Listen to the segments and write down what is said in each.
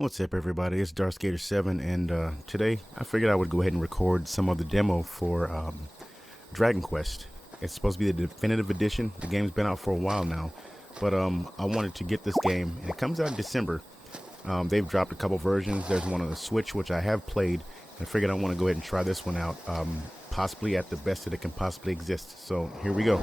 What's up, everybody? It's Darth Skater 7, and today I figured I would go ahead and record some of the demo for Dragon Quest. It's supposed to be the definitive edition. The game's been out for a while now, but I wanted to get this game, and it comes out in December. They've dropped a couple versions. There's one on the Switch, which I have played, and I figured I want to go ahead and try this one out, possibly at the best that it can possibly exist. So here we go.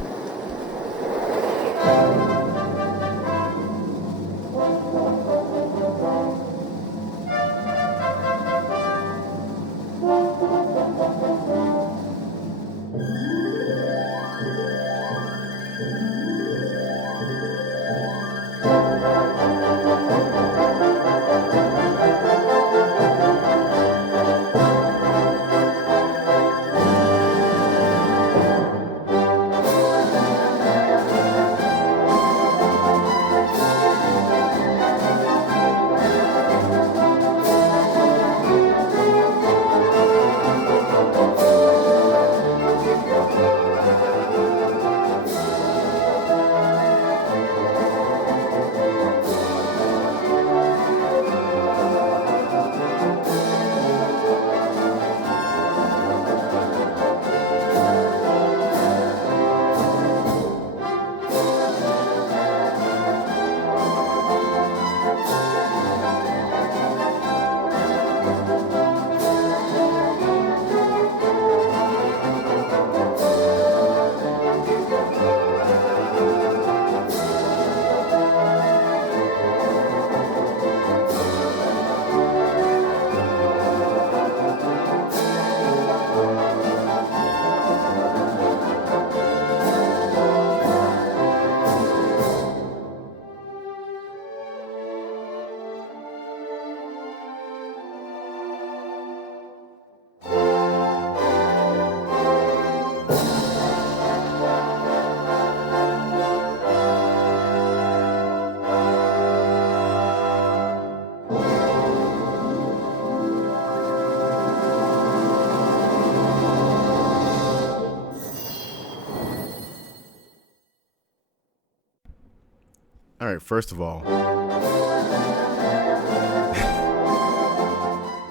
All right, first of all,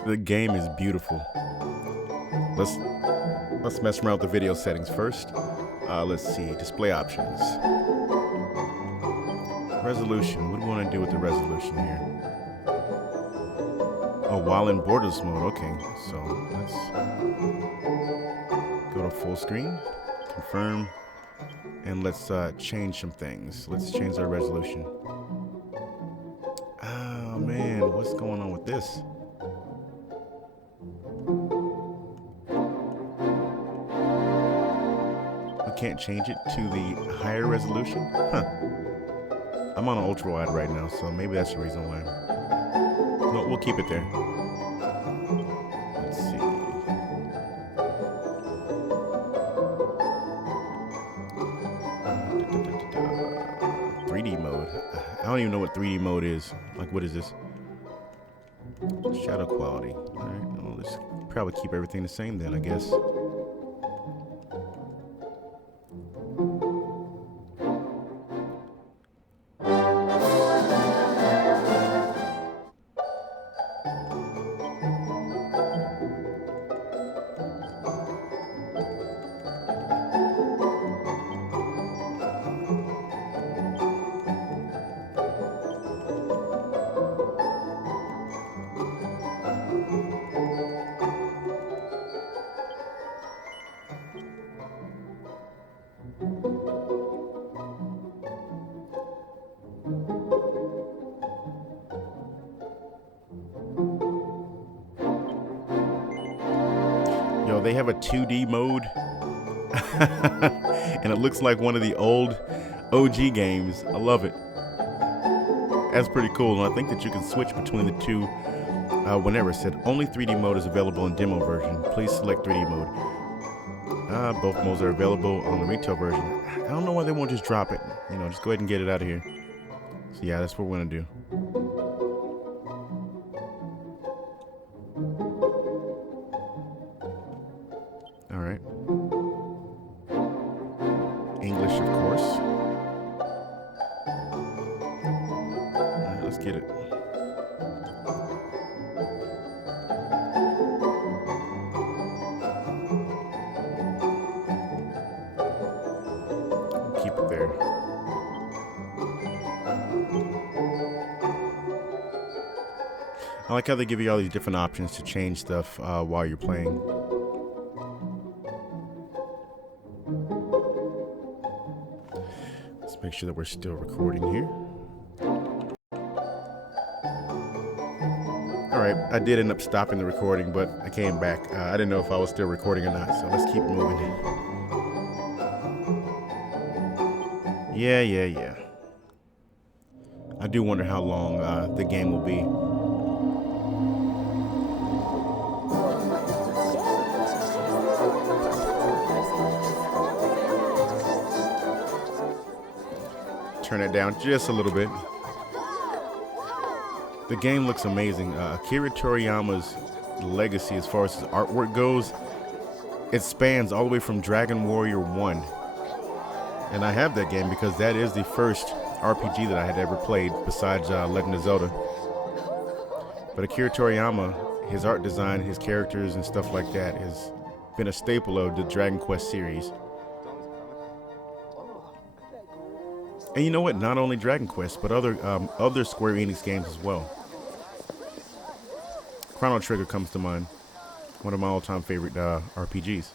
the game is beautiful. Let's mess around with the video settings first. Let's see, display options. Resolution, what do we want to do with the resolution here? Oh, while in borderless mode, okay. So let's go to full screen, confirm, and let's change some things. Let's change our resolution. Oh man, what's going on with this? We can't change it to the higher resolution? Huh. I'm on an ultra wide right now, so maybe that's the reason why. No, we'll keep it there. Let's see. 3D mode. I don't even know what 3D mode is. Like, what is this? Shadow quality. Alright, well, let's probably keep everything the same then, I guess. Yo, they have a 2D mode. And it looks like one of the old OG games. I love it. That's pretty cool. And I think that you can switch between the two whenever. It said only 3D mode is available in demo version. Please select 3D mode. Both modes are available on the retail version. I don't know why they won't just drop it. You know, just go ahead and get it out of here. So yeah, that's what we're gonna do. All right. English, of course. All right, let's get it. I like how they give you all these different options to change stuff while you're playing. Let's make sure that we're still recording here. Alright, I did end up stopping the recording, but I came back. I didn't know if I was still recording or not, so let's keep moving. Yeah. I do wonder how long the game will be. Turn it down just a little bit. The game looks amazing. Akira Toriyama's legacy as far as his artwork goes, it spans all the way from Dragon Warrior 1. And I have that game because that is the first RPG that I had ever played besides Legend of Zelda. But Akira Toriyama, his art design, his characters and stuff like that has been a staple of the Dragon Quest series. And you know what? Not only Dragon Quest, but other Square Enix games as well. Chrono Trigger comes to mind. One of my all-time favorite RPGs.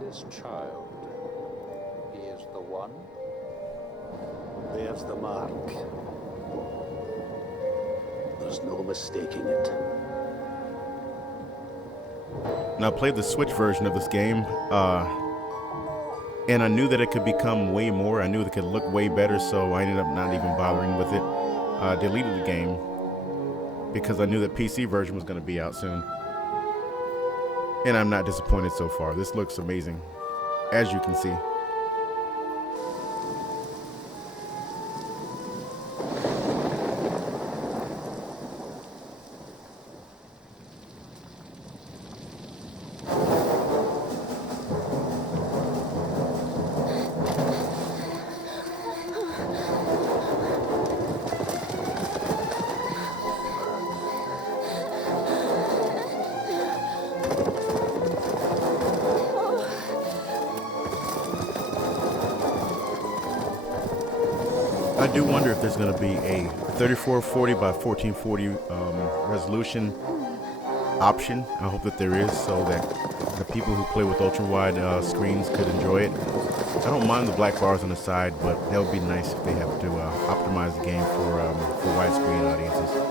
This child, he is the one? There's the mark. There's no mistaking it. Now I played the Switch version of this game, and I knew that it could become way more. I knew it could look way better, so I ended up not even bothering with it. Deleted the game because I knew that PC version was going to be out soon. And I'm not disappointed so far. This looks amazing, as you can see. I do wonder if there's going to be a 3440 by 1440 resolution option. I hope that there is, so that the people who play with ultra wide screens could enjoy it. I don't mind the black bars on the side, but that would be nice if they have to optimize the game for widescreen audiences.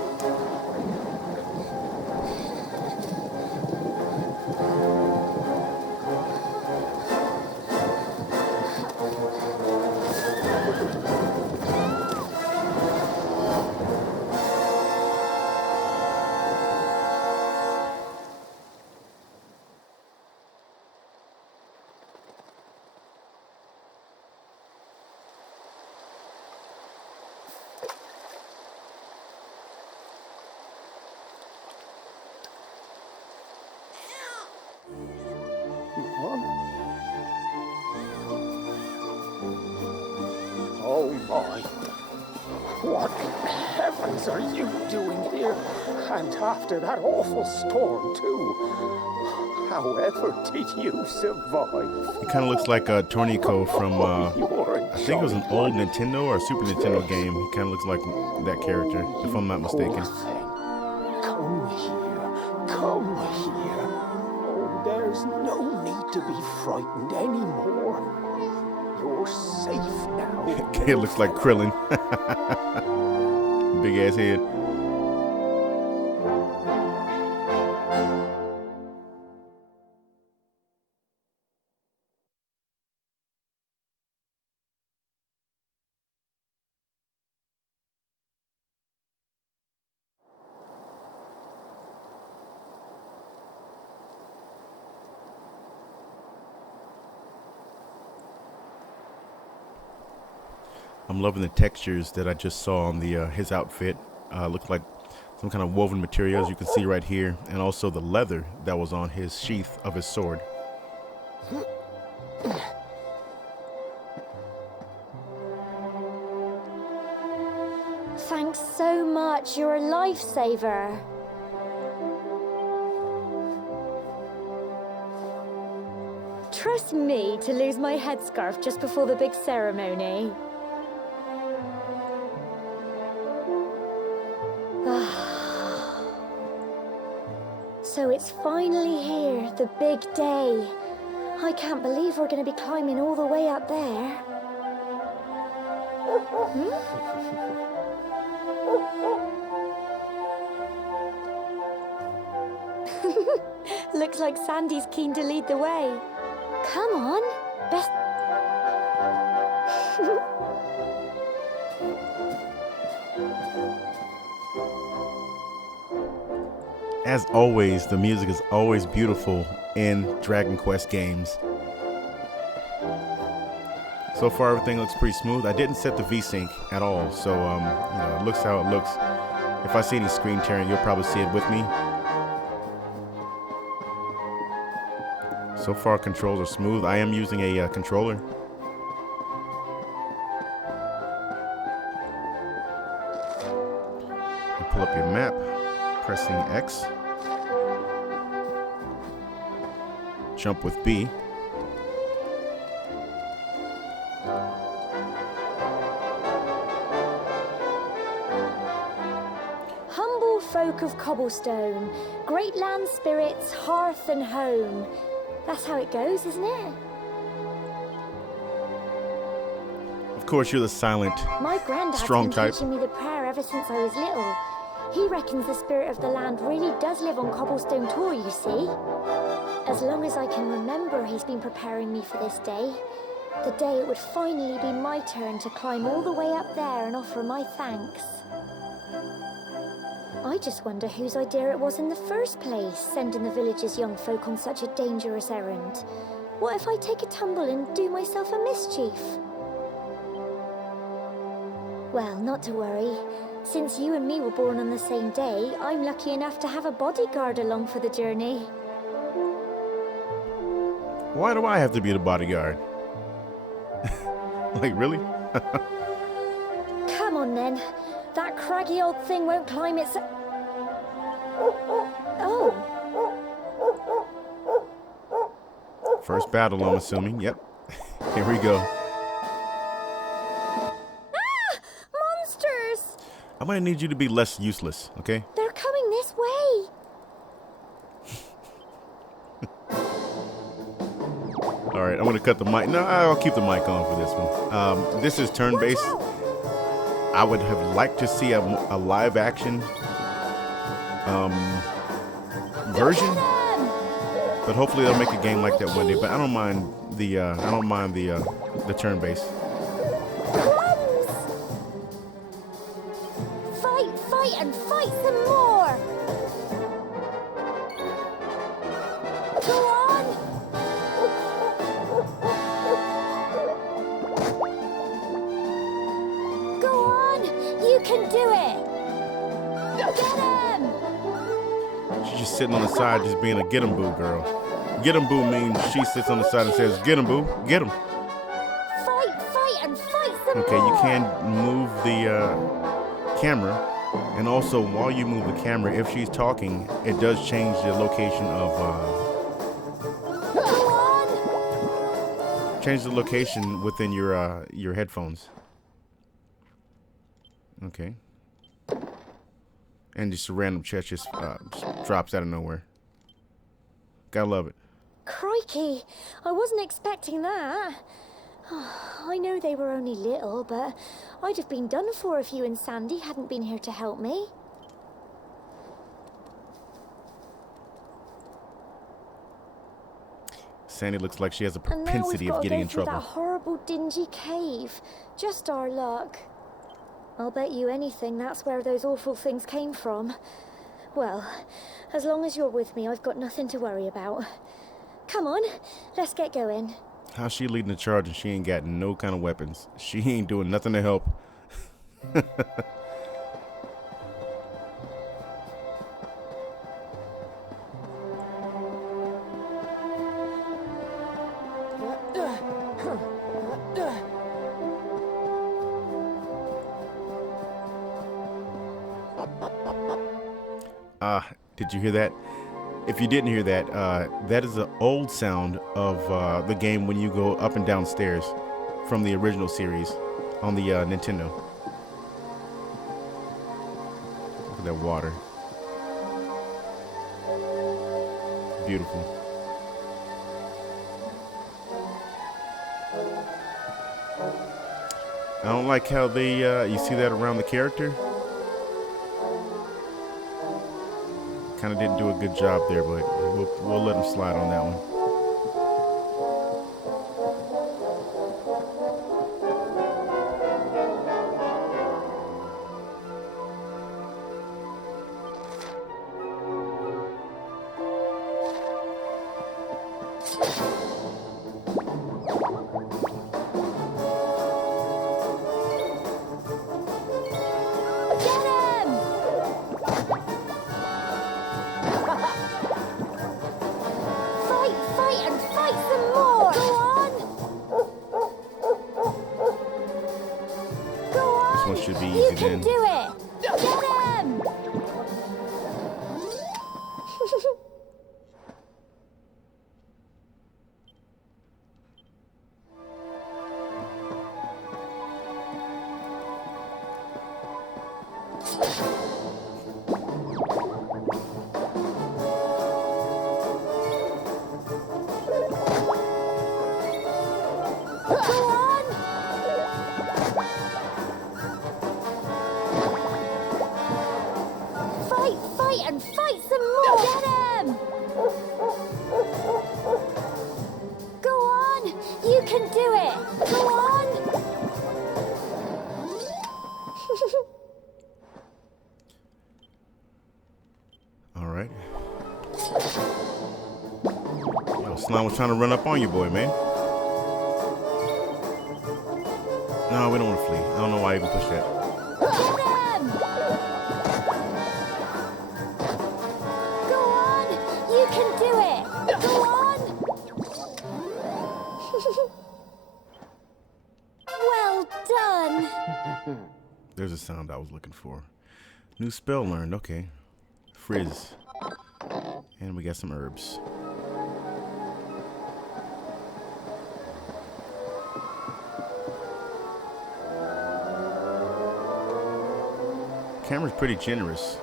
Oh my. What in heavens are you doing here? And after that awful storm, too. However did you survive? It kind of looks like Tornico from, I think it was an old Nintendo or Super Nintendo game. He kind of looks like that character, if I'm not mistaken. Come here. Come here. Oh, there's no need to be frightened anymore. You're safe now. It looks like Krillin. Big ass head. I'm loving the textures that I just saw on the his outfit. Looked like some kind of woven material, as you can see right here, and also the leather that was on his sheath of his sword. Thanks so much. You're a lifesaver. Trust me to lose my headscarf just before the big ceremony. So it's finally here, the big day. I can't believe we're going to be climbing all the way up there. Looks like Sandy's keen to lead the way. Come on, best... As always, the music is always beautiful in Dragon Quest games. So far, everything looks pretty smooth. I didn't set the VSync at all, so it looks how it looks. If I see any screen tearing, you'll probably see it with me. So far, controls are smooth. I am using a controller. You pull up your map, pressing X. Jump with B. Humble folk of Cobblestone, great land spirits, hearth and home. That's how it goes, isn't it? Of course, you're the silent, My granddad's strong been type. teaching me the prayer ever since I was little. He reckons the spirit of the land really does live on Cobblestone Tor, you see. As long as I can remember, he's been preparing me for this day. The day it would finally be my turn to climb all the way up there and offer my thanks. I just wonder whose idea it was in the first place, sending the village's young folk on such a dangerous errand. What if I take a tumble and do myself a mischief? Well, not to worry. Since you and me were born on the same day, I'm lucky enough to have a bodyguard along for the journey. Why do I have to be the bodyguard? Like, really? Come on, then. That craggy old thing won't climb its... Oh. First battle, I'm assuming. Yep. Here we go. Ah! Monsters! I'm gonna need you to be less useless, okay? They're coming this way. All right, I'm gonna cut the mic. No, I'll keep the mic on for this one. This is turn-based. I would have liked to see a live action version, but hopefully they'll make a game like that one day. But I don't mind the turn-based. Plums! Fight, fight, and fight some more! Go on! Go on! You can do it! Get him! She's just sitting on the side, just being a get 'em boo girl. Get 'em boo means she sits on the side and says, "Get 'em boo, get 'em." Fight, fight, and fight some Okay, more! you can move the camera, and also while you move the camera, if she's talking, it does change the location of Go on! change the location within your headphones. Okay. And just a random chat just drops out of nowhere. Gotta love it. Crikey, I wasn't expecting that. I know they were only little, but I'd have been done for if you and Sandy hadn't been here to help me. Sandy looks like she has a And now we've propensity got of to getting go in through trouble. that horrible dingy cave. Just our luck. I'll bet you anything that's where those awful things came from. Well, as long as you're with me, I've got nothing to worry about. Come on, let's get going. How's she leading the charge and she ain't got no kind of weapons? She ain't doing nothing to help. Did you hear that? If you didn't hear that, that is the old sound of the game when you go up and down stairs from the original series on the Nintendo. Look at that water. Beautiful. I don't like how they, you see that around the character? Kind of didn't do a good job there, but we'll let him slide on that one. Should be easy you can then. do it! Get him! And fight some more! Get him! Go on! You can do it! Go on! All right. Yo, Slime was trying to run up on you, boy, man. No, we don't want to flee. I don't know why I even pushed that. There's a sound I was looking for. New spell learned. Okay. Frizz. And we got some herbs. Camera's pretty generous.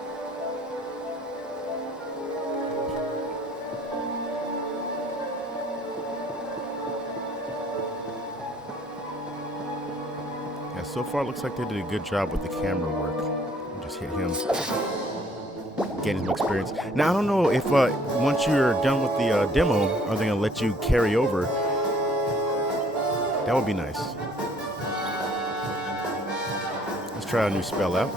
So far, it looks like they did a good job with the camera work. Just hit him, getting some experience. Now, I don't know if once you're done with the demo, are they gonna let you carry over? That would be nice. Let's try a new spell out.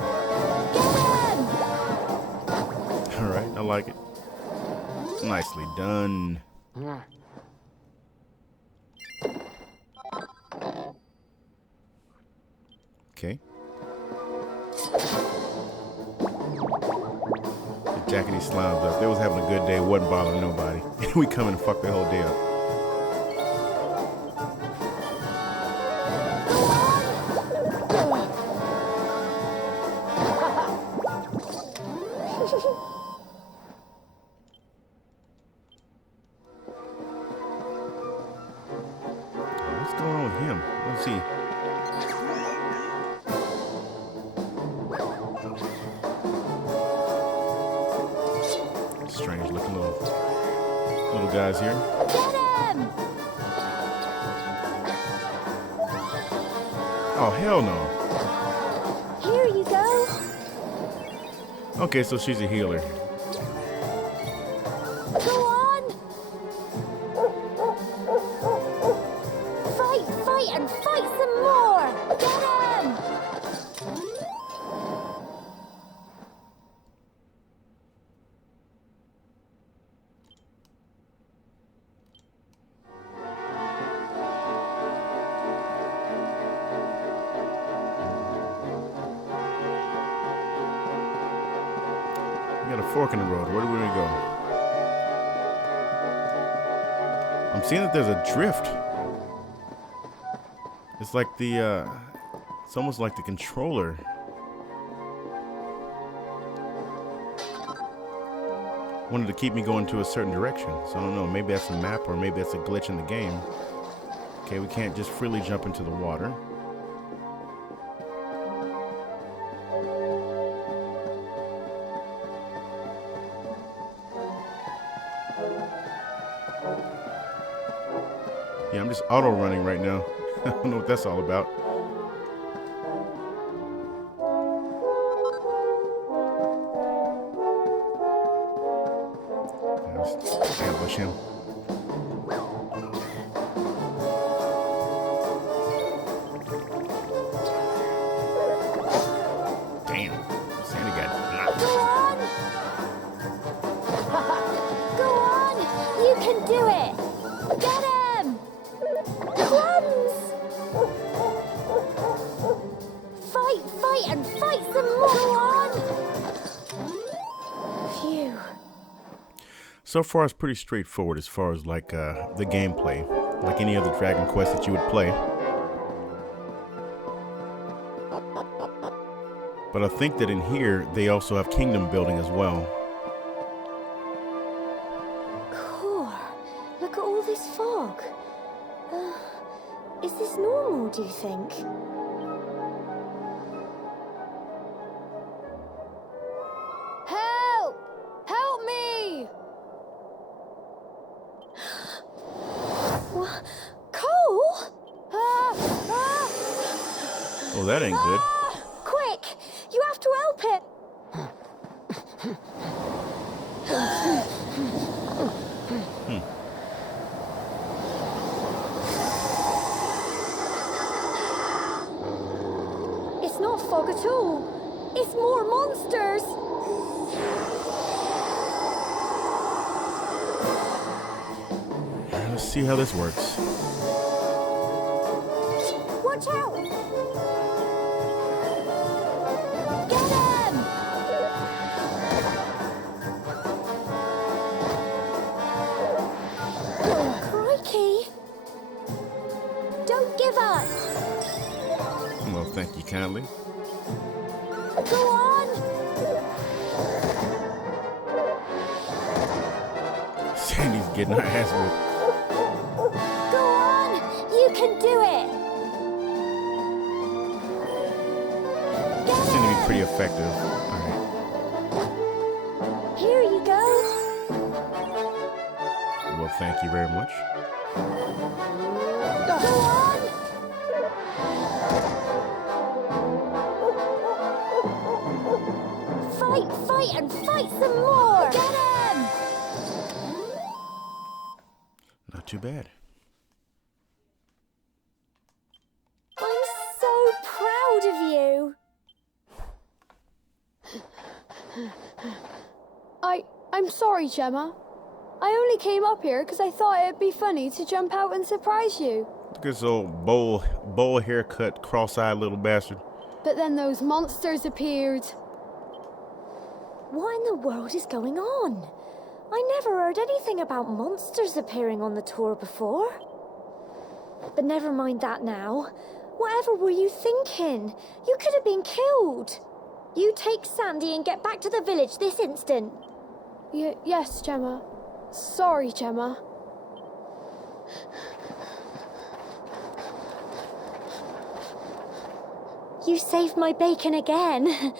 All right, I like it. Nicely done. Okay. Jacking these slimes up. They was having a good day, wasn't bothering nobody. We come and fuck the whole day up. What's going on with him? Let's see. Strange looking little guys here. Get him! Oh, hell no. Here you go. Okay, so she's a healer. Go on! Fight, and fight some more! Get him! We got a fork in the road. Where do we go? I'm seeing that there's a drift. It's like the, it's almost like the controller. wanted to keep me going to a certain direction. So I don't know, maybe that's a map or maybe that's a glitch in the game. Okay, we can't just freely jump into the water. Yeah, I'm just auto running right now. I don't know what that's all about. Let's ambush him. Damn, Sandy got knocked. Go on! Go on! You can do it! Get him! Crumbs! Fight, fight, and fight some more! Go on! Phew. So far, it's pretty straightforward as far as like the gameplay, like any other Dragon Quest that you would play. But I think that in here, they also have kingdom building as well. Core, look at all this fog. Is this normal, do you think? Help! Help me! What? Cole? Oh, that ain't good. Quick! You have to help it! It's not fog at all. It's more monsters. Let's see how this works. Watch out! Get him! Crikey! Don't give up! Well, thank you kindly. Go on! Sandy's getting her ass whipped. Go on! You can do it! Get Seem to be him! pretty effective. All right. Here you go! Well, thank you very much. Go on! Fight, fight, and fight some more! Get him! Not too bad. I'm so proud of you! I'm sorry, Gemma. I only came up here because I thought it'd be funny to jump out and surprise you. Look at this old bowl haircut, cross-eyed little bastard. But then those monsters appeared. What in the world is going on? I never heard anything about monsters appearing on the tour before. But never mind that now. Whatever were you thinking? You could have been killed. You take Sandy and get back to the village this instant. Yes, Gemma. Sorry, Gemma. You saved my bacon again.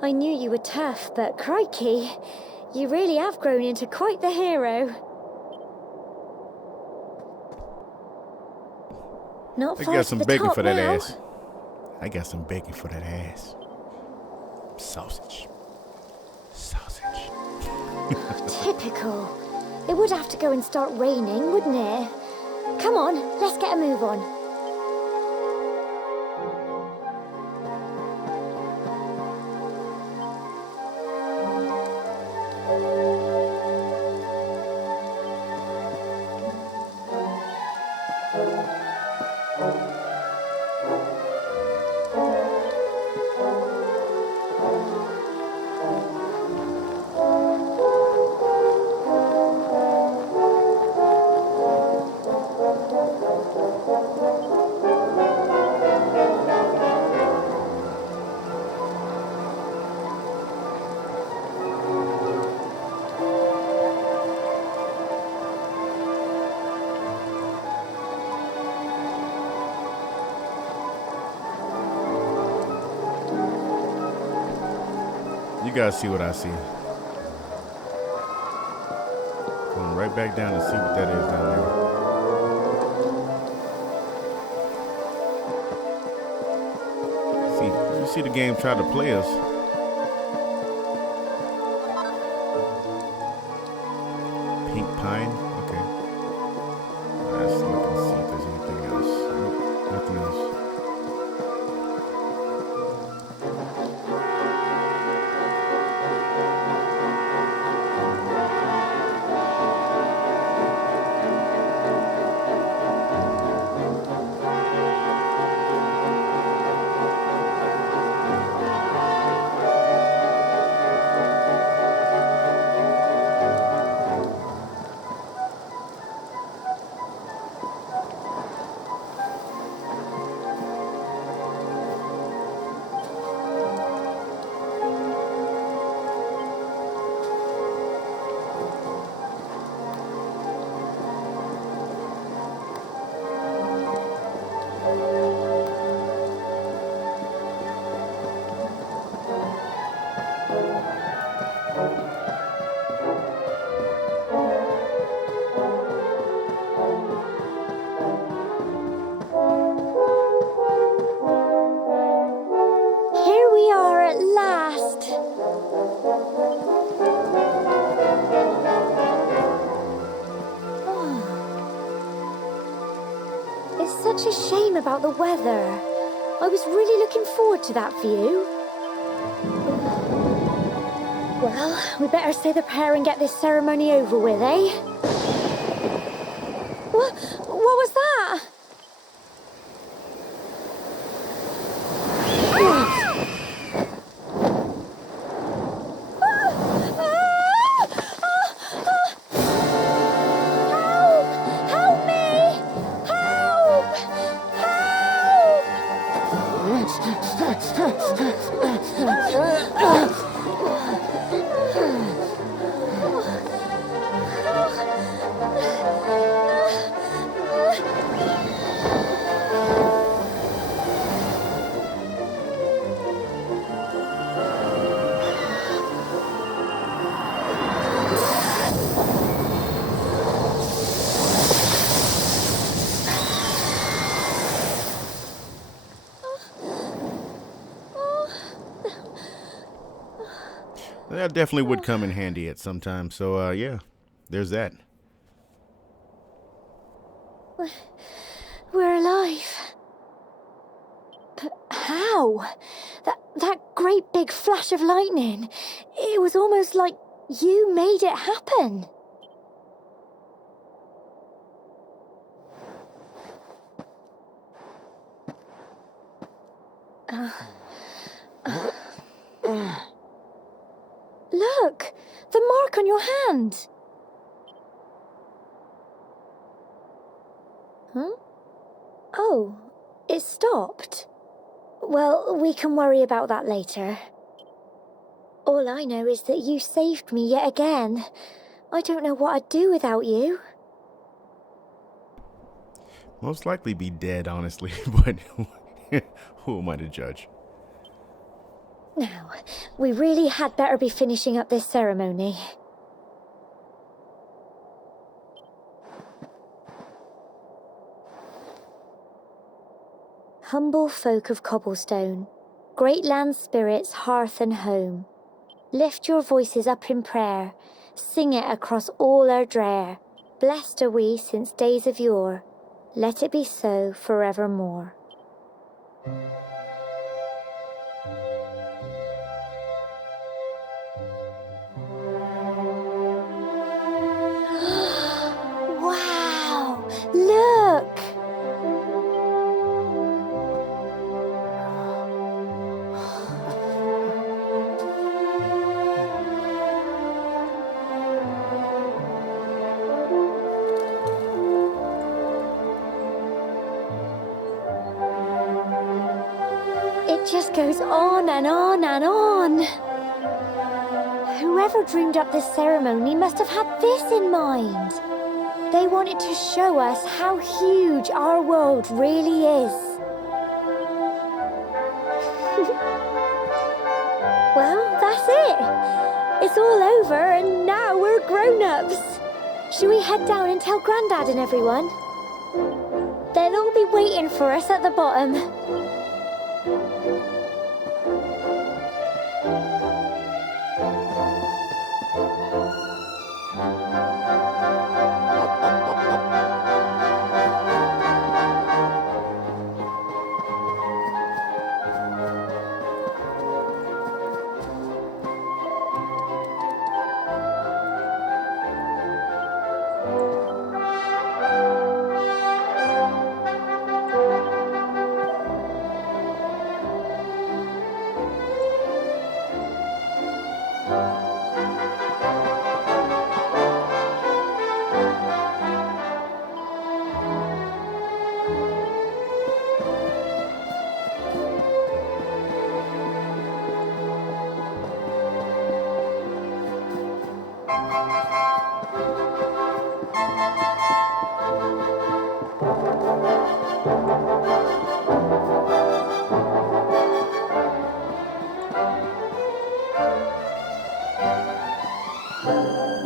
I knew you were tough, but crikey, you really have grown into quite the hero. Not I far got to some the bacon top for that now. ass. I got some bacon for that ass. Sausage. Sausage. Typical. It would have to go and start raining, wouldn't it? Come on, let's get a move on. You guys see what I see. Going right back down to see what that is down there. See, you see the game try to play us. Pink pine. Okay. Let's look and see if there's anything else. Nope, nothing else. Here we are at last. It's such a shame about the weather. I was really looking forward to that view. Well, we better say the prayer and get this ceremony over with, eh? What was that? Help me! Help! That definitely would come in handy at some time. So, yeah, there's that. We're alive. But how? That great big flash of lightning. It was almost like you made it happen. Look, the mark on your hand. Huh? Oh, it stopped. Well, we can worry about that later. All I know is that you saved me yet again. I don't know what I'd do without you. Most likely be dead, honestly, but who am I to judge? Now, we really had better be finishing up this ceremony. Humble folk of Cobblestone, great land spirits, hearth and home, lift your voices up in prayer, sing it across all our drear. Blessed are we since days of yore, let it be so forevermore. Wow! Look! It just goes on and on and on. Whoever dreamed up this ceremony must have had this in mind. They wanted to show us how huge our world really is. Well, that's it. It's all over and now we're grown-ups. Shall we head down and tell Grandad and everyone? They'll all be waiting for us at the bottom.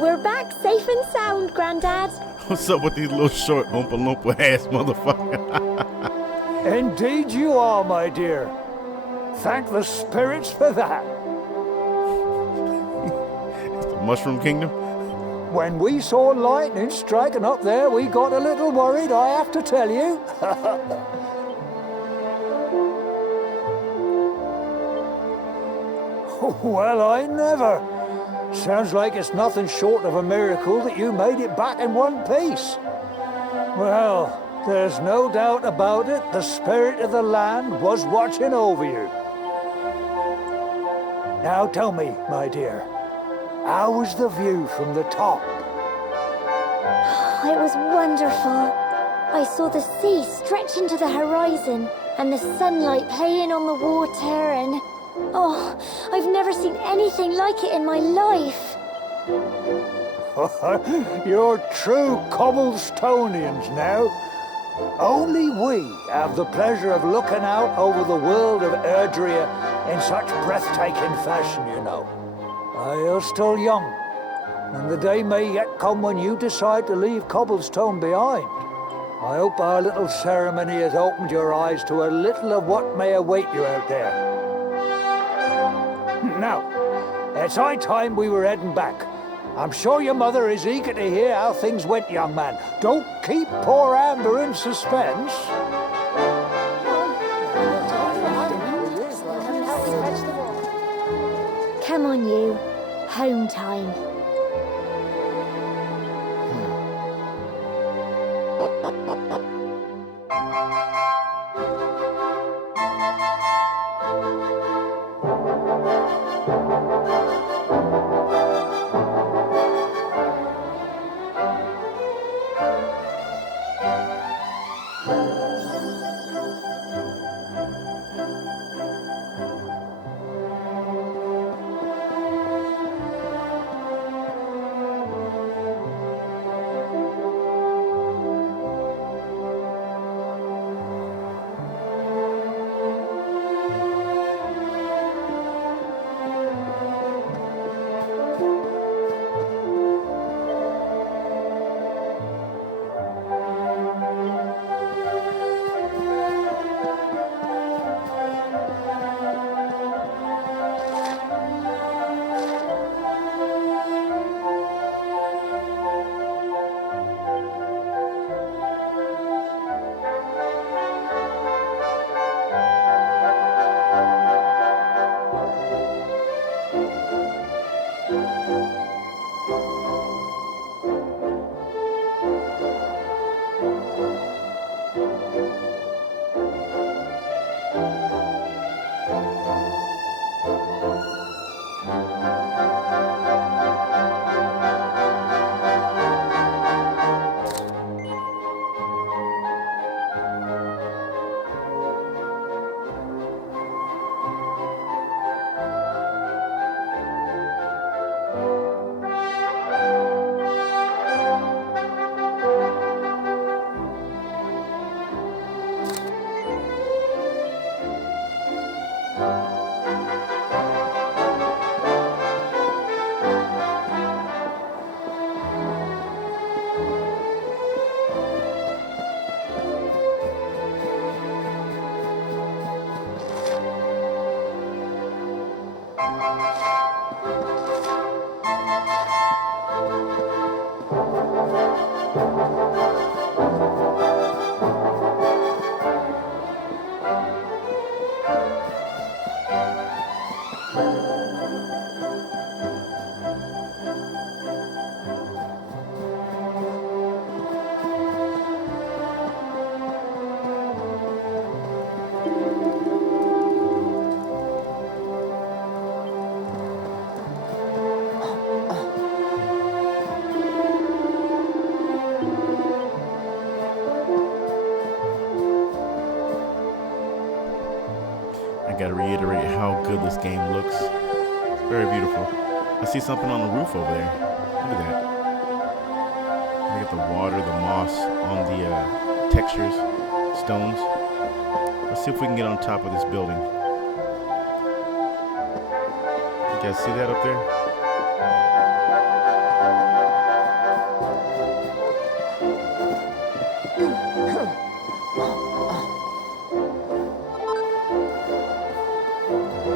We're back safe and sound, Grandad. What's up with these little short Oompa Loompa ass motherfucker? Indeed you are, my dear. Thank the spirits for that. It's the Mushroom Kingdom? When we saw lightning striking up there, we got a little worried, I have to tell you. Well, I never. Sounds like it's nothing short of a miracle that you made it back in one piece. Well, there's no doubt about it, the spirit of the land was watching over you. Now tell me, my dear, how was the view from the top? It was wonderful. I saw the sea stretch into the horizon and the sunlight playing on the water and... Oh, I've never seen anything like it in my life. You're true Cobblestonians now. Only we have the pleasure of looking out over the world of Erdrea in such breathtaking fashion, you know. You're still young, and the day may yet come when you decide to leave Cobblestone behind. I hope our little ceremony has opened your eyes to a little of what may await you out there. Now, it's high time we were heading back. I'm sure your mother is eager to hear how things went, young man. Don't keep poor Amber in suspense. Come on, you. Home time. I gotta reiterate how good this game looks. It's very beautiful. I see something on the roof over there. Look at that. Look at the water, the moss on the textures, stones. Let's see if we can get on top of this building. You guys see that up there?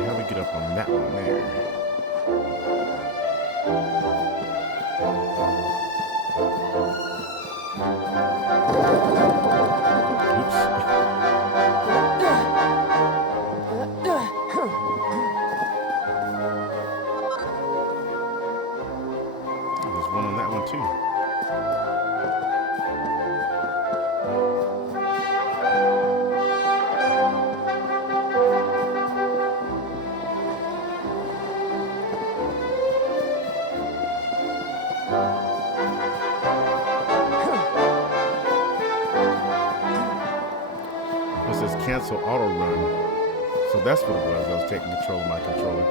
How do we get up on that one there? Oops. There's one on that one too. It says cancel auto run. So that's what it was. I was taking control of my controller.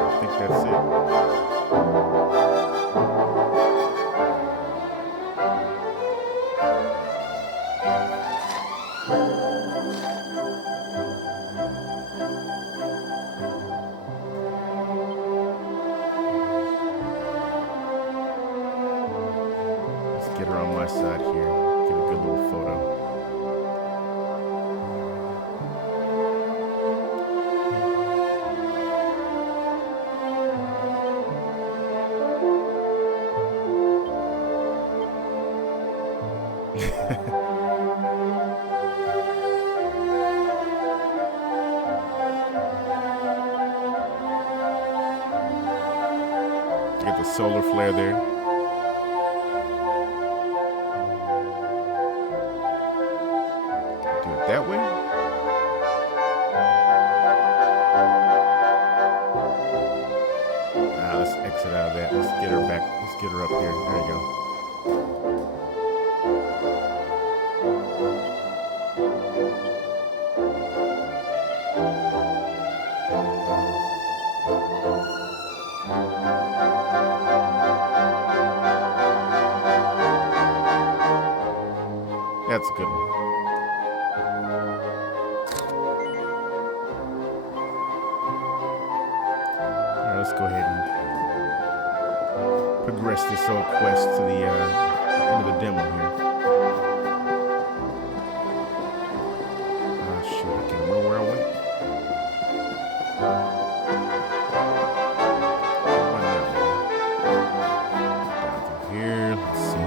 I think that's it. Let's get her on my side here. Get a good little photo. Get the solar flare there. Do it that way. Let's exit out of that. Let's get her back. Let's get her up here. There you go. That's a good one. All right, let's go ahead and progress this old quest to the end of the demo here. Shoot, I can't remember where I went. Went that way. Down through here, let's see.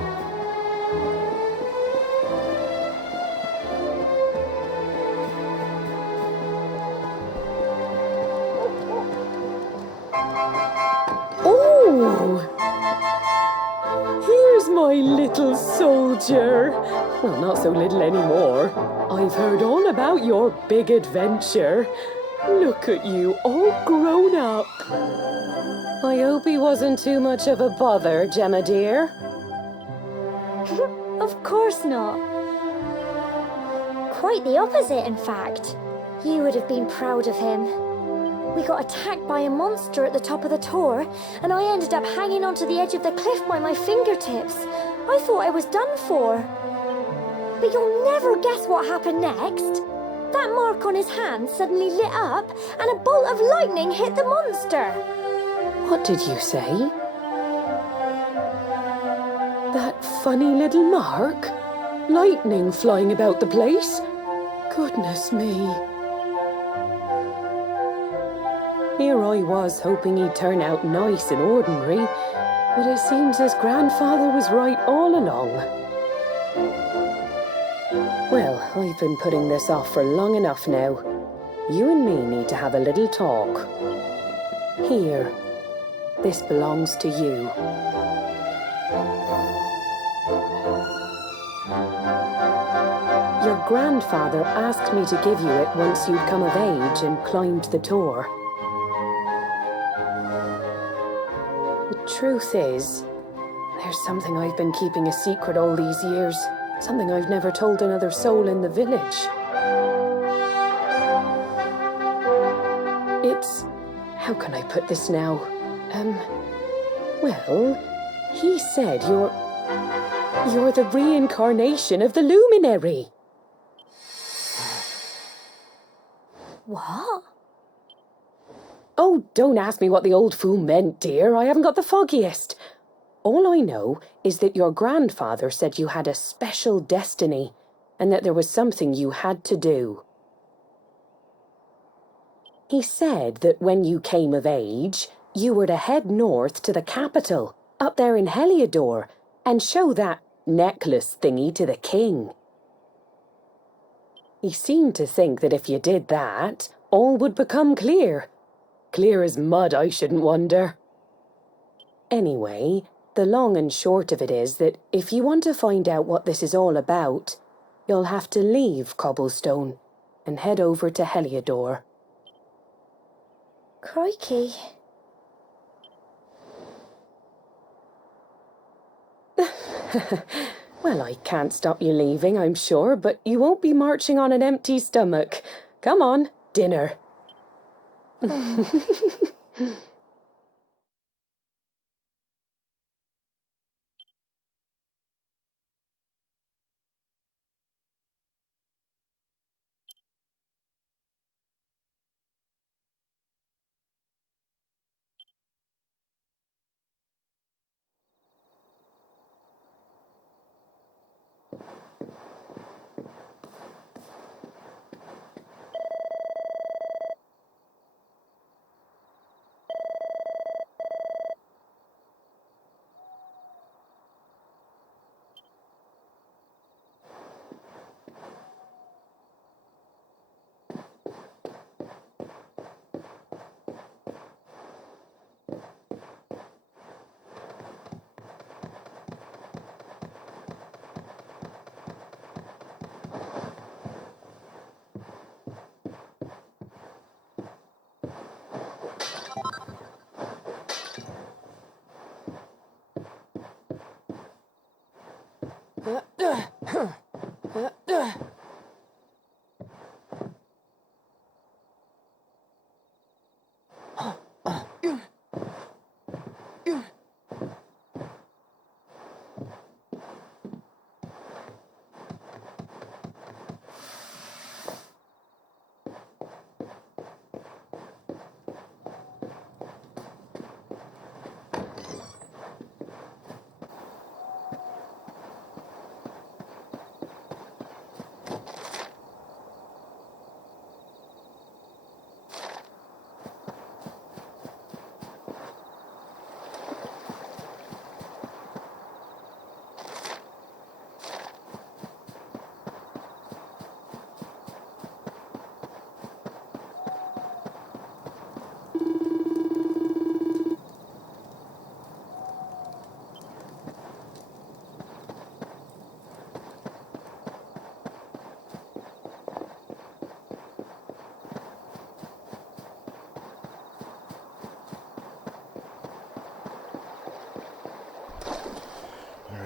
Oh! Here's my little soldier. Well, not so little anymore. I've heard all about your big adventure. Look at you, all grown up. I hope he wasn't too much of a bother, Gemma dear. Of course not. Quite the opposite, in fact. You would have been proud of him. We got attacked by a monster at the top of the tower, and I ended up hanging onto the edge of the cliff by my fingertips. I thought I was done for. But you'll never guess what happened next. That mark on his hand suddenly lit up, and a bolt of lightning hit the monster. What did you say? funny little mark? Lightning flying about the place? Goodness me. Here I was hoping he'd turn out nice and ordinary, but it seems his grandfather was right all along. Well, I've been putting this off for long enough now. You and me need to have a little talk. Here, this belongs to you. Your grandfather asked me to give you it once you'd come of age and climbed the Tor. The truth is, there's something I've been keeping a secret all these years. Something I've never told another soul in the village. It's... how can I put this now? Well, he said you're the reincarnation of the Luminary. What? Oh, don't ask me what the old fool meant, dear. I haven't got the foggiest. All I know is that your grandfather said you had a special destiny, and that there was something you had to do. He said that when you came of age, you were to head north to the capital, up there in Heliodor, and show that necklace thingy to the king. He seemed to think that if you did that, all would become clear. Clear as mud, I shouldn't wonder. Anyway, the long and short of it is that if you want to find out what this is all about, you'll have to leave Cobblestone and head over to Heliodor. Crikey. Well, I can't stop you leaving, I'm sure, but you won't be marching on an empty stomach. Come on, dinner.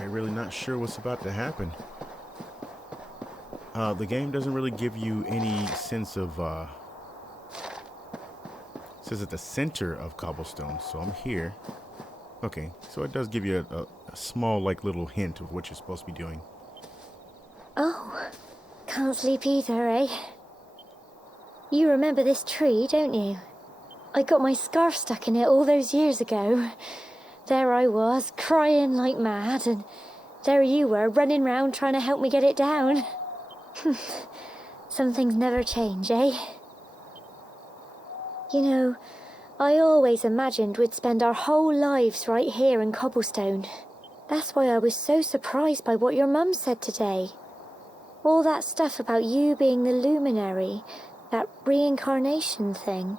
Really not sure what's about to happen. The game doesn't really give you any sense of it says at the center of Cobblestone, so I'm here. Okay, so it does give you a small like little hint of what you're supposed to be doing. Oh, can't sleep either, eh? You remember this tree, don't you? I got my scarf stuck in it all those years ago. There I was, crying like mad, and there you were, running round trying to help me get it down. Some things never change, eh? You know, I always imagined we'd spend our whole lives right here in Cobblestone. That's why I was so surprised by what your mum said today. All that stuff about you being the luminary, that reincarnation thing.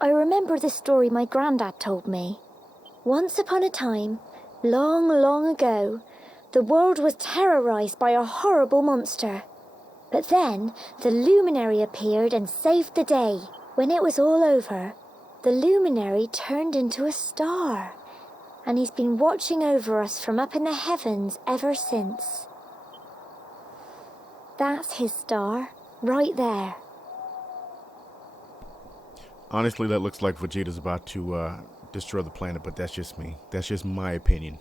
I remember the story my granddad told me. Once upon a time, long, long ago, the world was terrorized by a horrible monster. But then, the luminary appeared and saved the day. When it was all over, the luminary turned into a star. And he's been watching over us from up in the heavens ever since. That's his star, right there. Honestly, that looks like Vegeta's about to destroy the planet, but that's just me. That's just my opinion.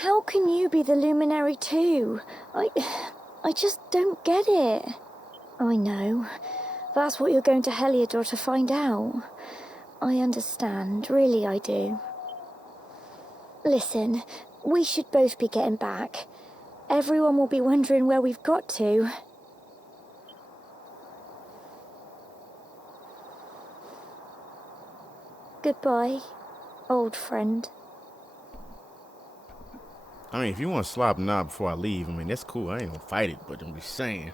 How can you be the luminary too? I just don't get it. I know. That's what you're going to Heliodor to find out. I understand, really I do. Listen, we should both be getting back. Everyone will be wondering where we've got to. Goodbye, old friend. I mean, if you want to slop knob before I leave, I mean, that's cool. I ain't gonna fight it, but I'm just saying.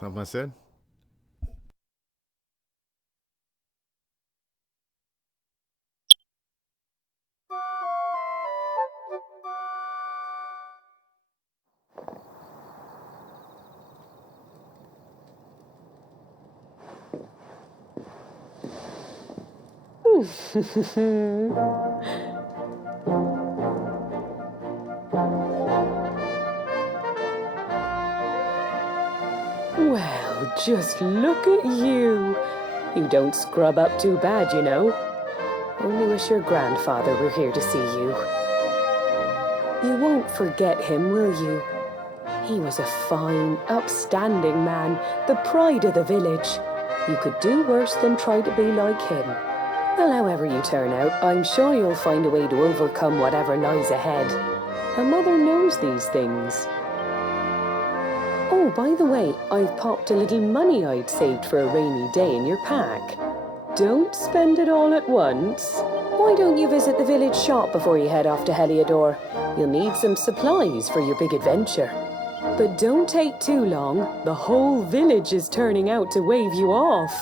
Something I said? Well, just look at you. You don't scrub up too bad, you know. Only wish your grandfather were here to see you. You won't forget him, will you? He was a fine, upstanding man, the pride of the village. You could do worse than try to be like him. Well, however you turn out, I'm sure you'll find a way to overcome whatever lies ahead. A mother knows these things. Oh, by the way, I've popped a little money I'd saved for a rainy day in your pack. Don't spend it all at once. Why don't you visit the village shop before you head off to Heliodor? You'll need some supplies for your big adventure. But don't take too long. The whole village is turning out to wave you off.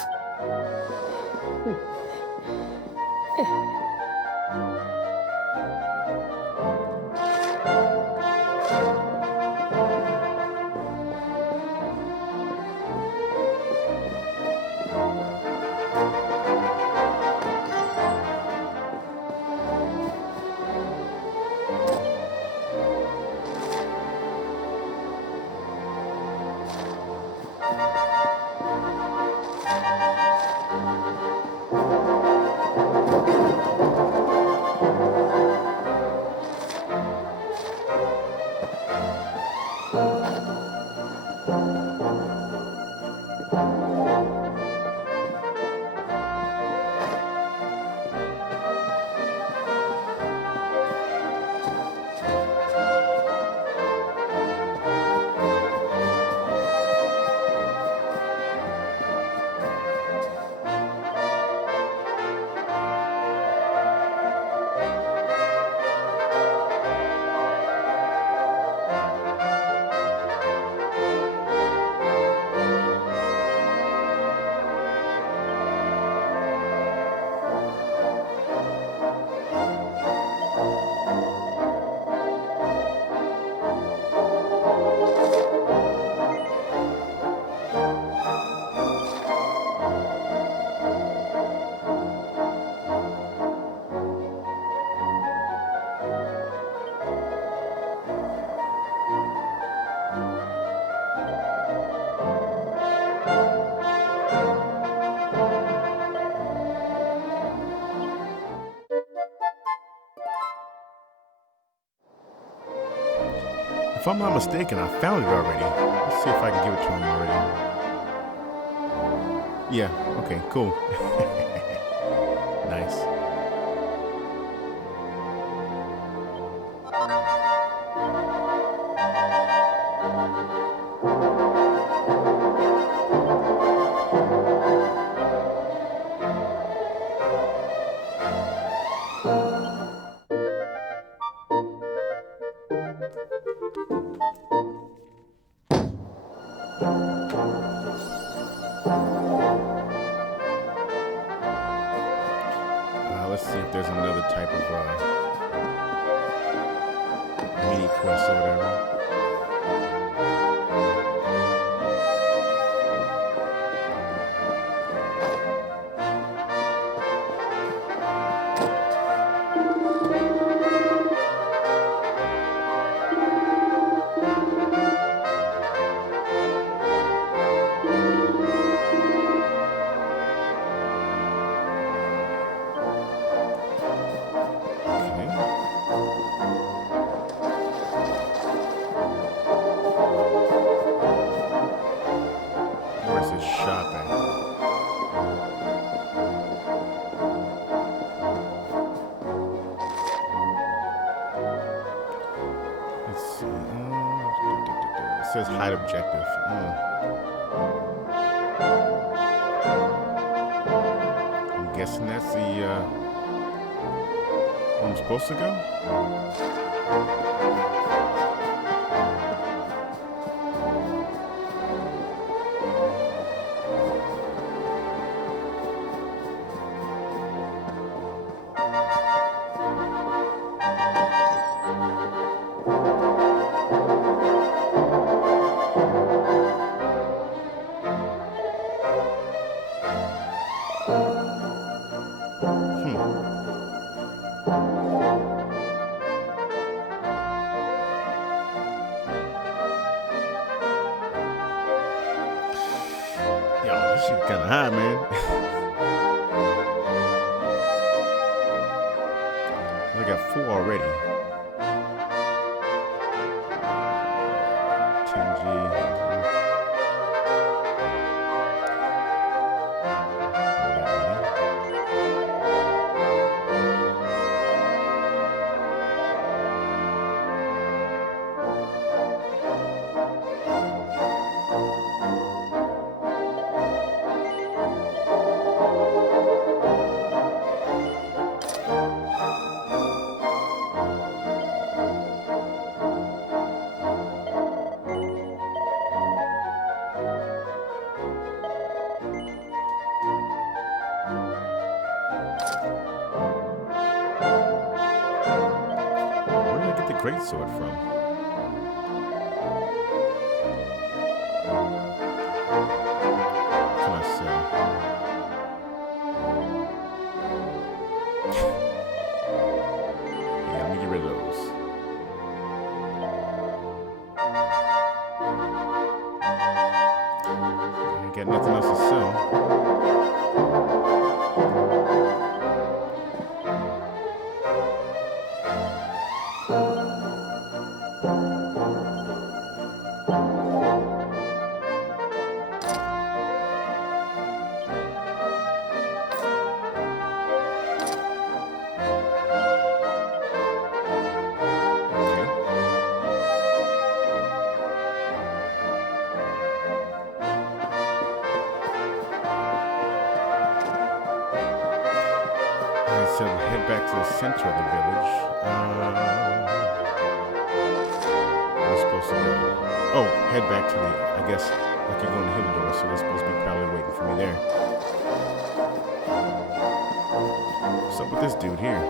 If I'm not mistaken, I found it already. Let's see if I can give it to him already. Yeah, okay, cool. Nice. Let's see if there's another type of mini quest or whatever. Where's his shop at? Let's see. It says hide objective. I'm guessing that's the where I'm supposed to go? Yo, this shit kinda high, man. I got 4 already. 10G. Where did I get the greatsword from? Can I sell? Yeah, let me get rid of those. I got nothing else to sell. So head back to the center of the village. Where we're supposed to go? Oh, head back to the, I guess, like you're going to Hillidor, so they're supposed to be probably waiting for me there. What's up with this dude here?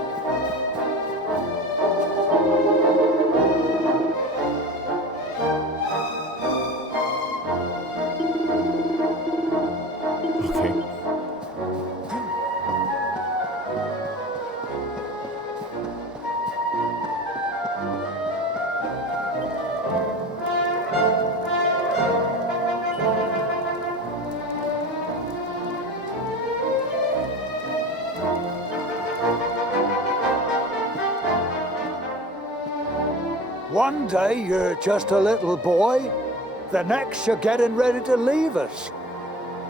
Okay. One day you're just a little boy, the next you're getting ready to leave us.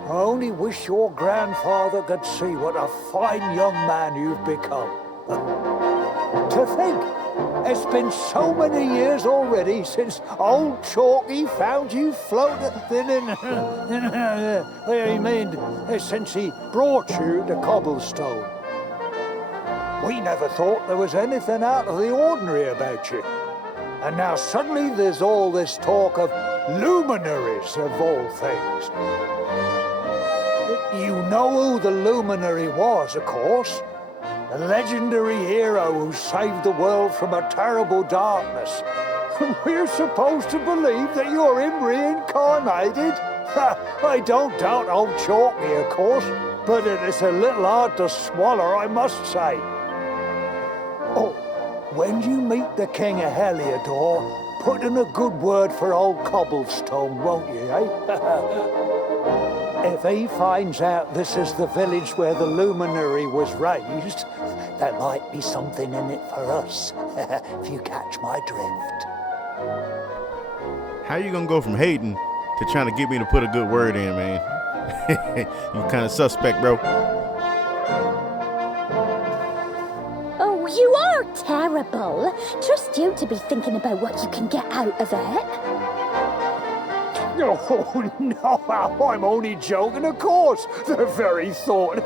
I only wish your grandfather could see what a fine young man you've become. To think, it's been so many years already since old Chalky found you floating since he brought you to Cobblestone. We never thought there was anything out of the ordinary about you. And now suddenly there's all this talk of luminaries of all things. You know who the luminary was, of course. A legendary hero who saved the world from a terrible darkness. We're supposed to believe that you're him reincarnated? I don't doubt old Chalky, of course, but it is a little hard to swallow, I must say. Oh, when you meet the King of Heliodor, put in a good word for old Cobblestone, won't you, eh? If he finds out this is the village where the luminary was raised, there might be something in it for us, if you catch my drift. How you gonna go from hating to trying to get me to put a good word in, man? You kind of suspect, bro. Oh, you are terrible. Trust you to be thinking about what you can get out of it. Oh, no, I'm only joking, of course. The very thought.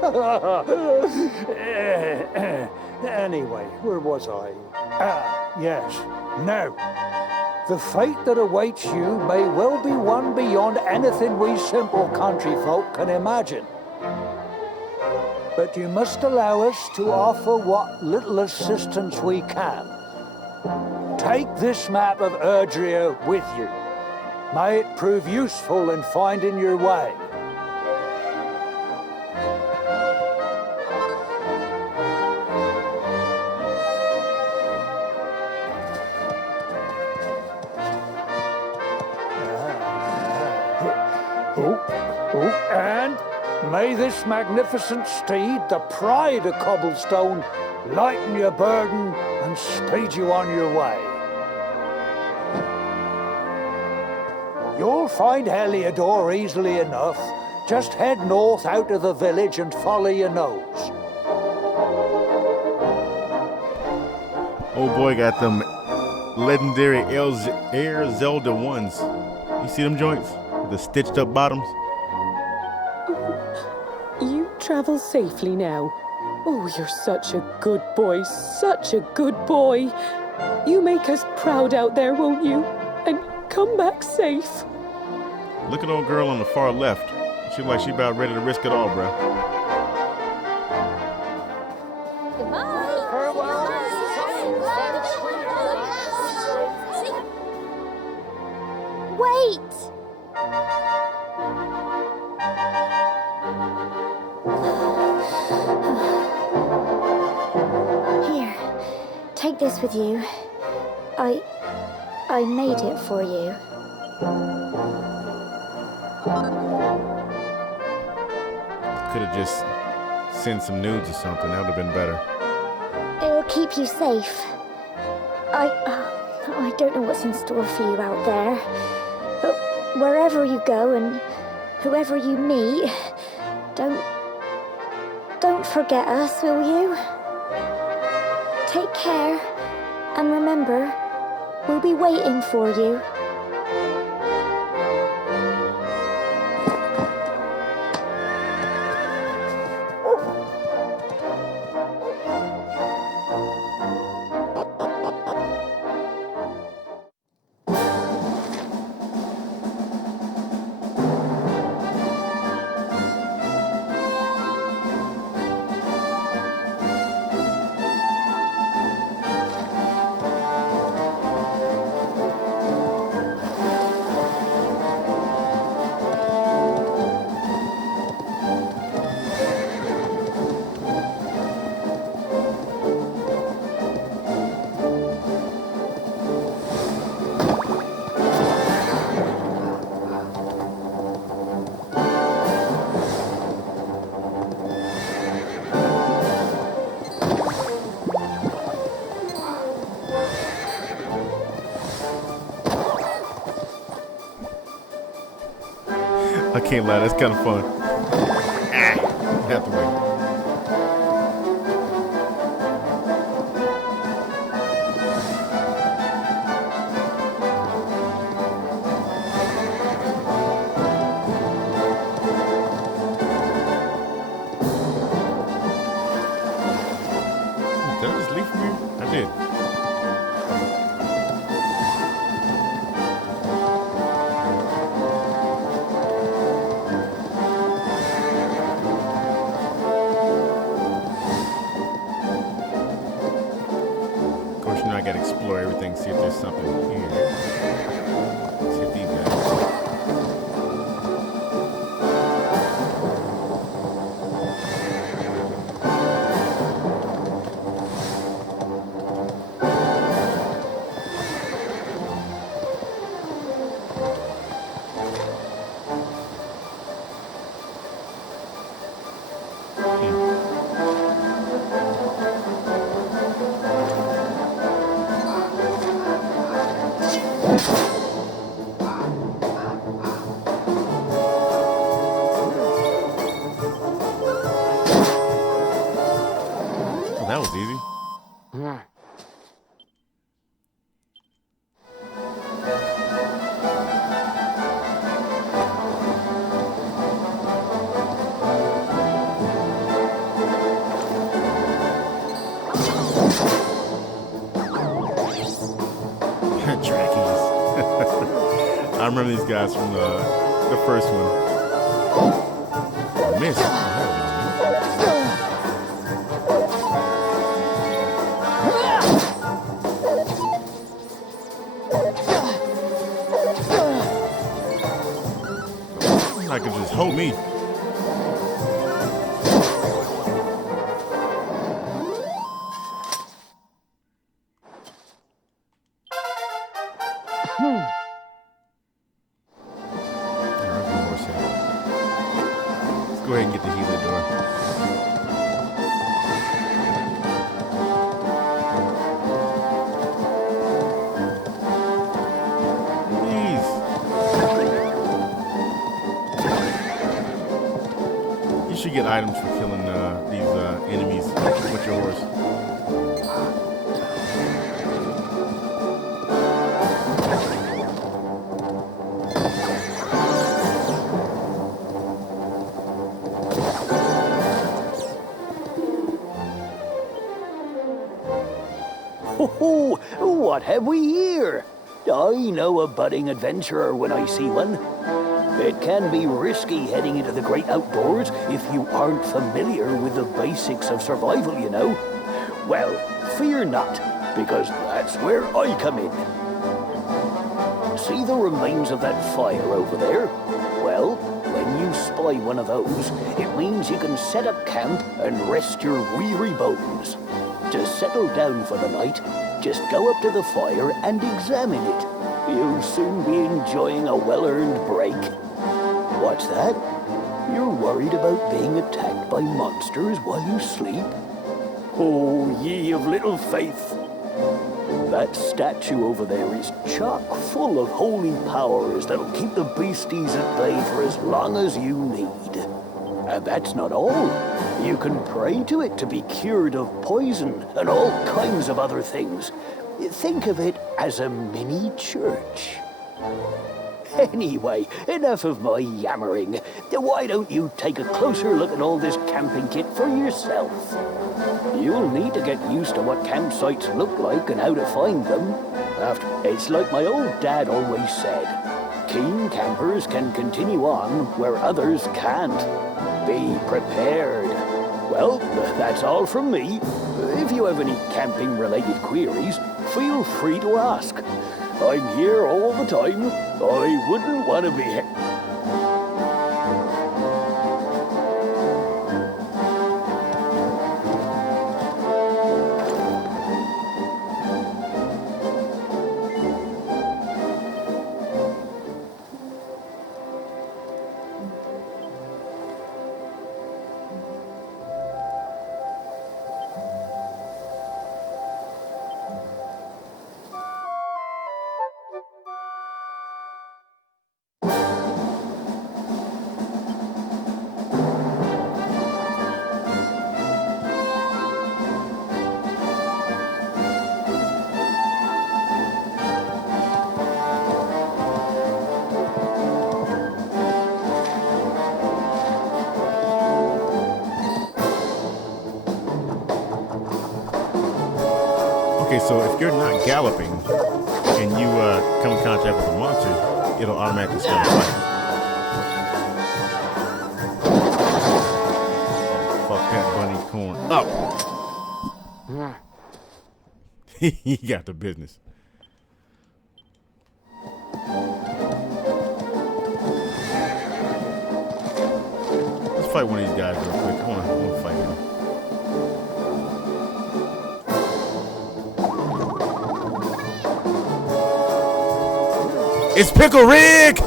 Anyway, where was I? Yes. Now, the fate that awaits you may well be one beyond anything we simple country folk can imagine. But you must allow us to offer what little assistance we can. Take this map of Erdrea with you. May it prove useful in finding your way. And may this magnificent steed, the pride of Cobblestone, lighten your burden and speed you on your way. You'll find Heliodor easily enough. Just head north out of the village and follow your nose. Old boy got them legendary Air Zelda ones. You see them joints? The stitched up bottoms? You travel safely now. Oh, you're such a good boy, such a good boy. You make us proud out there, won't you? And come back safe. Look at old girl on the far left. She like she about ready to risk it all, bruh. Wait! Here, take this with you. I made it for you. Could have just sent some nudes or something. That would have been better. It'll keep you safe. I don't know what's in store for you out there. But wherever you go and whoever you meet, don't forget us, will you? Take care, and remember, we'll be waiting for you. I can't lie, that's kind of fun. Ah, have to wait. Did I just leave from here? I did. Of course, you know I gotta explore everything, see if there's something here. Let's hit these guys. Oh, that was easy. Trackies. I remember these guys from the first one. Miss. Oh, hell no, man. I could just hold me. Let's go ahead and get the healer door. Please. You should get items for killing these enemies with your horse. Oh, what have we here? I know a budding adventurer when I see one. It can be risky heading into the great outdoors if you aren't familiar with the basics of survival, you know. Well, fear not, because that's where I come in. See the remains of that fire over there? Well, when you spy one of those, it means you can set up camp and rest your weary bones. To settle down for the night, just go up to the fire and examine it. You'll soon be enjoying a well-earned break. What's that? You're worried about being attacked by monsters while you sleep? Oh, ye of little faith. That statue over there is chock full of holy powers that'll keep the beasties at bay for as long as you need. And that's not all. You can pray to it to be cured of poison and all kinds of other things. Think of it as a mini church. Anyway, enough of my yammering. Why don't you take a closer look at all this camping kit for yourself? You'll need to get used to what campsites look like and how to find them. It's like my old dad always said, keen campers can continue on where others can't. Be prepared. Well, that's all from me. If you have any camping-related queries, feel free to ask. I'm here all the time. I wouldn't want to be here. So if you're not galloping and you come in contact with a monster, it'll automatically start a fight. Fuck that bunny corn up. He got the business. Let's fight one of these guys real quick. I want to fight him. It's Pickle Rick!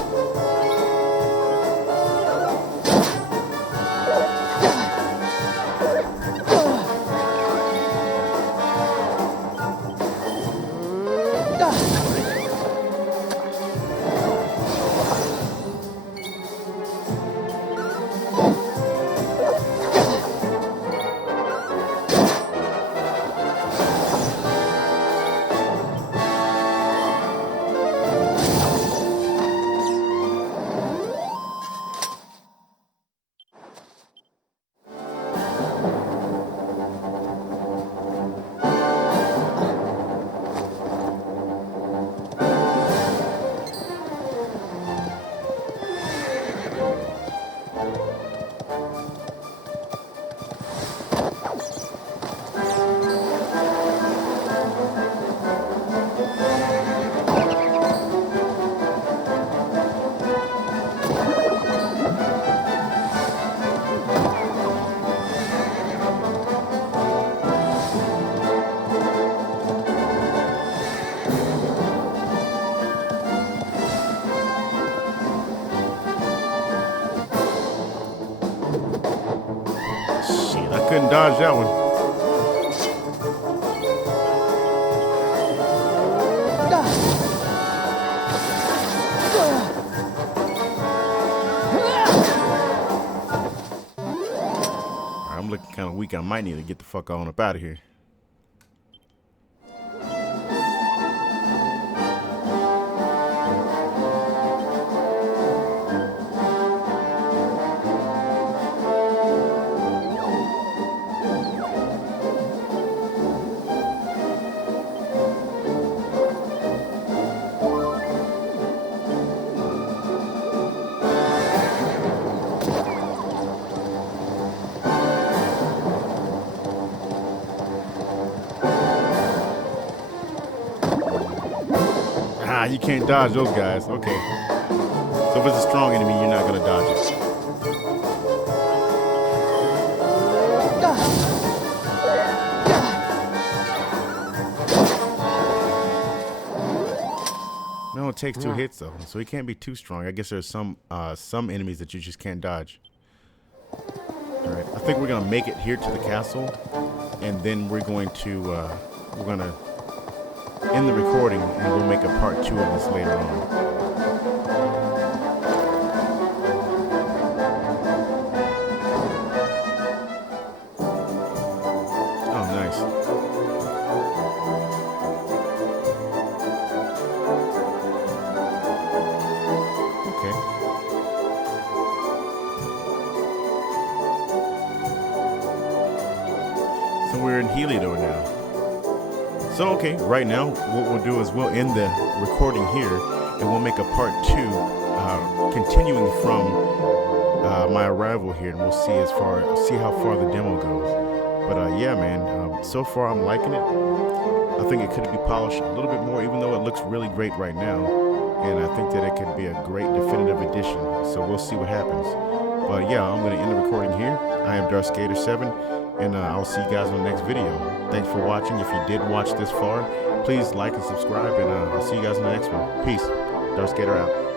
Shit, I couldn't dodge that one. I'm looking kind of weak. I might need to get the fuck on up out of here. Ah, you can't dodge those guys. Okay. So if it's a strong enemy, you're not gonna dodge it. No, it takes 2 hits though, so he can't be too strong. I guess there's some enemies that you just can't dodge. All right, I think we're gonna make it here to the castle, and then we're gonna end the recording, and we'll make a part 2 of this later on. Oh, nice. Okay. So we're in Heliodor now. So, okay, right now, what we'll do is we'll end the recording here, and we'll make a part 2, continuing from my arrival here, and we'll see how far the demo goes. But yeah, man, so far I'm liking it. I think it could be polished a little bit more, even though it looks really great right now. And I think that it could be a great definitive edition. So we'll see what happens. But yeah, I'm going to end the recording here. I am DarthSkater7. And I'll see you guys on the next video. Thanks for watching. If you did watch this far, please like and subscribe, and I'll see you guys in the next one. Peace. DarthSkater out.